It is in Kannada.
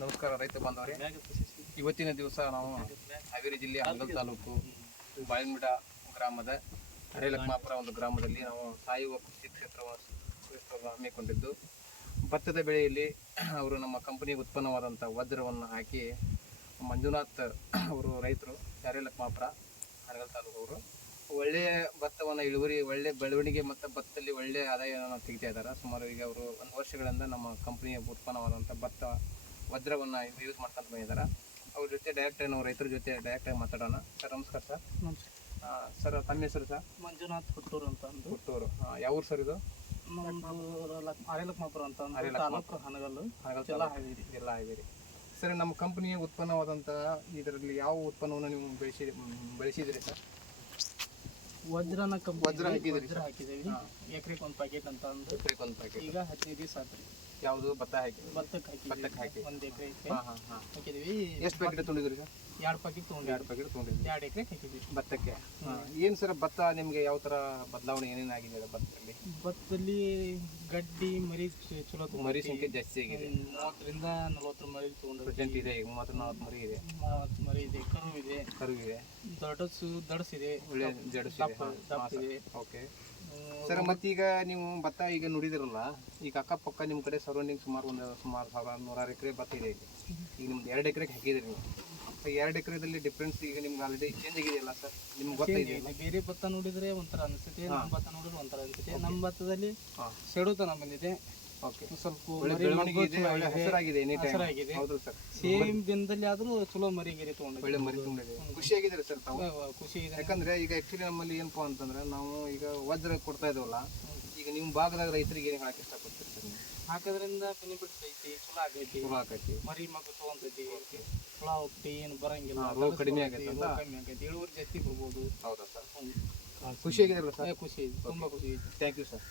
ನಮಸ್ಕಾರ, ರೈತ ಬಾಂಧವರೇ. ಇವತ್ತಿನ ದಿವಸ ನಾವು ಹಾವೇರಿ ಜಿಲ್ಲೆ ಹಂಗಲ್ ತಾಲೂಕು ಬಾಳೆಮಿಡ ಗ್ರಾಮದ ಹರೇಲಕ್ಷ್ಮಾಪುರ ಒಂದು ಗ್ರಾಮದಲ್ಲಿ ನಾವು ಸಾಯುವ ಕೃಷಿ ಕ್ಷೇತ್ರವನ್ನು ಹಮ್ಮಿಕೊಂಡಿದ್ದು. ಭತ್ತದ ಬೆಳೆಯಲ್ಲಿ ಅವರು ನಮ್ಮ ಕಂಪನಿ ಉತ್ಪನ್ನವಾದಂಥ ವಜ್ರವನ್ನು ಹಾಕಿ ಮಂಜುನಾಥ್ ಅವರು ರೈತರು ಹರೇಲಕ್ಷ್ಮಾಪುರ ಹರಗಲ್ ತಾಲೂಕು ಅವರು ಒಳ್ಳೆಯ ಭತ್ತವನ್ನು ಇಳುವರಿ, ಒಳ್ಳೆ ಬೆಳವಣಿಗೆ ಮತ್ತು ಭತ್ತದಲ್ಲಿ ಒಳ್ಳೆಯ ಆದಾಯವನ್ನು ತೆಗಿತಾ ಇದ್ದಾರೆ. ಸುಮಾರು ಈಗ ಅವರು ಒಂದು ವರ್ಷಗಳಿಂದ ನಮ್ಮ ಕಂಪ್ನಿಯ ಉತ್ಪನ್ನವಾದಂಥ ಭತ್ತ ವಜ್ರವನ್ನು ಯೂಸ್ ಮಾಡ್ಕೊಂಡು ಬಂದಿದ್ದಾರೆ. ಅವ್ರ ಜೊತೆ ಡೈರೆಕ್ಟ್ ನಾವು ರೈತರ ಜೊತೆ ಡೈರೆಕ್ಟ್ ಆಗಿ ಮಾತಾಡೋಣ. ಸರ್ ನಮಸ್ಕಾರ ಸರ್. ಸರ್ ತಮ್ಮ ಹೆಸರು ಸರ್? ಮಂಜುನಾಥ್ ಹುಟ್ಟೂರು ಅಂತ ಅಂದು. ಹುಟ್ಟೂರು ಯಾವ ಊರು ಸರ್ ಇದು? ಅರೆಲಕ್ಮಾಪುರ ಅಂತ. ತಾಲೂಕು ಹನಗಲ್ಲು ಜಿಲ್ಲಾ ಹಾವೇರಿ. ಹಾವೇರಿ. ಸರ್ ನಮ್ಮ ಕಂಪನಿಯ ಉತ್ಪನ್ನವಾದಂತಹ ಇದರಲ್ಲಿ ಯಾವ ಉತ್ಪನ್ನವನ್ನು ನೀವು ಬೆಳೆಸಿ ಬೆಳೆಸಿದಿರಿ ಸರ್? ವಜ್ರನ ಕಬ್ಬು ವಜ್ರ ಹಾಕಿದ್ದೀರಿ. ವಜ್ರ ಹಾಕಿದ್ದೀವಿ. ಎಕರೆಗೆ ಒಂದು ಪ್ಯಾಕೆಟ್ ಅಂತ ಅಂದು. ಎಕರೆಗೆ ಒಂದು ಪ್ಯಾಕೆಟ್ ಈಗ ಹದಿನೈದು ದಿವಸ ಆತ್ರಿ. ಯಾವುದು? ಭತ್ತ ಹಾಕಿ. ಭತ್ತಕ್ಕೆ ಭತ್ತಕ್ಕೆ ಹಾಕಿ. ಒಂದು ಎಕರೆಗೆ ಹಾಂ ಹಾಂ ಹಾಂ. ಹಾಕಿದ್ದೀವಿ. ಎಷ್ಟು ಪ್ಯಾಕೆಟ್ ತೊಗೊಂಡಿದ್ರಿ ಸರ್? ಎರಡು ಪ್ಯಾಕೆಟ್ ತೊಗೊಂಡು ಎರಡು ಪ್ಯಾಕೆಟ್ ತೊಗೊಂಡಿದ್ರಿ ಎರಡು ಎಕರೆಗೆ ಹಾಕಿದ್ದೀವಿ. ಭತ್ತಕ್ಕೆ? ಏನು ಸರ್ ಭತ್ತ ನಿಮಗೆ ಯಾವ ಥರ ಬದಲಾವಣೆ ಏನೇನು ಆಗಿದೆ ಭತ್ತದಲ್ಲಿ? ಭತ್ತದಲ್ಲಿ ಗಡ್ಡಿ ಮರಿ ಚಲೋ ಮರಿ ಸಂಖ್ಯೆ ಜಾಸ್ತಿ ಆಗಿದೆ. ಮೂವತ್ತರಿಂದ ನಲವತ್ತರ ಮರಿ ತೊಗೊಂಡು ಪ್ರೆಸೆಂಟ್ ಇದೆ ಈಗ ನಲ್ವತ್ತು ಮರಿ ಇದೆ. ಮೂವತ್ತು ಮರಿ ಇದೆ. ಕರು ಇದೆ. ಕರು ಇದೆ ದೊಡ್ಡಸು ದಡಸಿದೆ. ಒಳ್ಳೆ ಜಡಸು ಇದೆ ದಪ್ಪ ದಪ್ಪ ಇದೆ ಓಕೆ. ಸರ್ ಮತ್ತೀಗ ನೀವು ಭತ್ತ ಈಗ ನುಡಿದಿರಲ್ಲ ಈಗ ಅಕ್ಕಪಕ್ಕ ನಿಮ್ಮ ಕಡೆ ಸರೌಂಡಿಂಗ್ ಸುಮಾರು ಒಂದು ಸುಮಾರು ಸಾವಿರ ನೂರಾರು ಎಕರೆ ಭತ್ತ ಇದೆ ಈಗ ಈಗ ನಿಮ್ದು ಎರಡು ಎಕರೆಗೆ ಹಾಕಿದ್ರಿ ನೀವು. ಸೊ ಎರಡು ಎಕರೆದಲ್ಲಿ ಡಿಫ್ರೆನ್ಸ್ ಈಗ ನಿಮ್ಗೆ ಆಲ್ರೆಡಿ ಚೇಂಜ್ ಆಗಿದೆಯಲ್ಲ ಸರ್ ನಿಮ್ಗೆ ಗೊತ್ತಿದೆ ಇದೆ. ಬೇರೆ ಭತ್ತ ನೋಡಿದ್ರೆ ಒಂಥರ ಅನಿಸುತ್ತೆ ನಮ್ಮ ಭತ್ತ ನೋಡಿದ್ರೆ ಒಂಥರ ಅನಿಸುತ್ತೆ ನಮ್ಮ ಭತ್ತದಲ್ಲಿ ಹಾಂ. ಸೆಡುತನ ಬಂದಿದೆ ಚಲೋ ಸೇಮ್ ದಿನದಲ್ಲಿ ಆದ್ರೂ ಚಲೋ ಮರಿಗಿರಿ ತಗೊಂಡು ಒಳ್ಳೆ ಮರಿ ತುಂಬಿದೆ ಖುಷಿಯಾಗಿದ್ದೀರಿ ಸರ್ ತಾವು? ಖುಷಿ ಇದೆ. ಯಾಕಂದ್ರೆ ಈಗ ಆಕ್ಚುಲಿ ನಮ್ಮಲ್ಲಿ ಏನಪ್ಪಾ ಅಂತಂದ್ರೆ ನಾವು ಈಗ ವಜ್ರ ಕೊಡ್ತಾ ಇದ್ದೀವಲ್ಲ ಈಗ ನಿಮ್ಮ ಭಾಗದಾಗ ರೈತರಿಗೆ ಏನು ಹಾಕಿ ಇಷ್ಟಪಡ್ತೀರಿ ಸರ್ ಹಾಕೋದ್ರಿಂದ ಬೆನಿಫಿಟ್ಸ್ ಐತಿ ಚಲೋ ಆಗೈತಿ ಚಲೋ ಆಕೈತಿ ಮರಿ ಮಗು ತಗೊಂತೈತಿ. ಹುಳ ಹೋಗ್ತಿ ಏನು ಬರಂಗಿಲ್ಲ. ರೋಗ ಕಡಿಮೆ ಆಗೈತಿ ಕಡಿಮೆ ಆಗೈತಿ ಇಳುವರಿ ಜಾಸ್ತಿ ಬರ್ಬೋದು. ಹೌದಾ ಸರ್? ಖುಷಿಯಾಗಿದೆ ಸರ್? ಖುಷಿ ತುಂಬಾ ಖುಷಿ ಥ್ಯಾಂಕ್ ಯು ಸರ್.